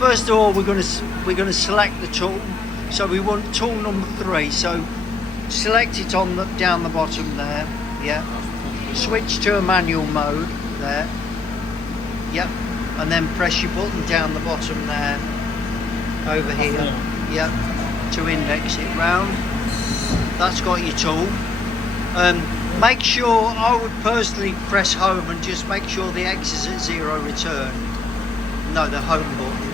first of all we're going to select the tool. So we want tool number 3. So select it on down the bottom there. Yeah. Switch to a manual mode there. Yep. And then press your button down the bottom there. Over here. Yep. To index it round. That's got your tool. Make sure, I would personally press home and just make sure the X is at 0 return. No, the home button.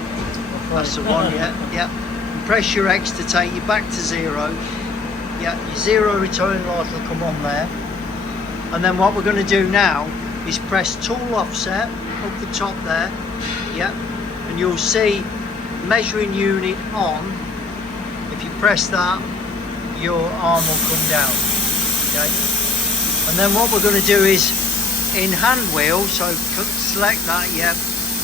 That's the one, yeah. And press your X to take you back to 0. Yeah, your 0 return light will come on there. And then what we're going to do now is press tool offset up the top there. Yeah, and you'll see measuring unit on. If you press that, your arm will come down. Okay. And then what we're going to do is in hand wheel, so select that, yeah,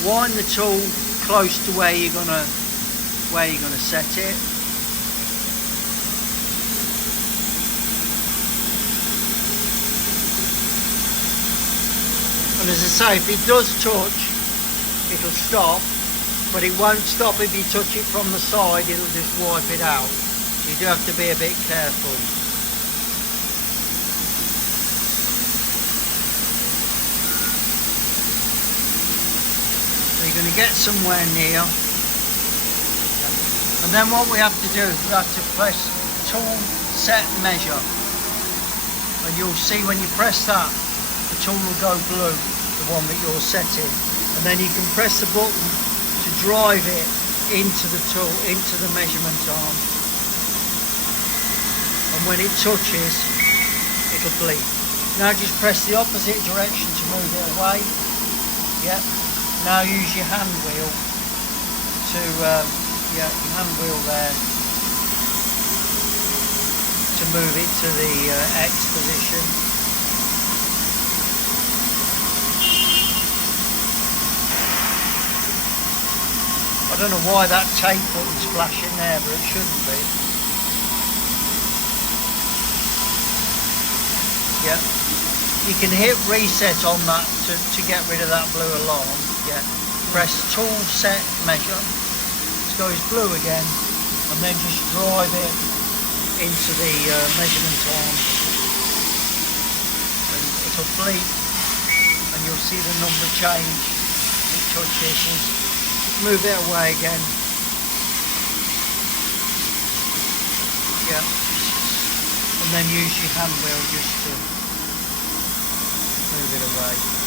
wind the tool close to where you're gonna set it. And as I say, if it does touch, it'll stop, but it won't stop if you touch it from the side, it'll just wipe it out. So you do have to be a bit careful. You're going to get somewhere near, and then what we have to do is we have to press tool set measure, and you'll see when you press that the tool will go blue, the one that you're setting, and then you can press the button to drive it into the tool, into the measurement arm, and when it touches it'll bleed. Now just press the opposite direction to move it away. Yep. Now use your hand wheel to, your hand wheel there to move it to the X position. I don't know why that tape button's flashing there, but it shouldn't be. Yeah. You can hit reset on that to get rid of that blue alarm. Yeah. Press tool set measure. It goes blue again, and then just drive it into the measurement arm, and it'll bleep, and you'll see the number change. It touches. And move it away again. Yeah. And then use your hand wheel just to move it away.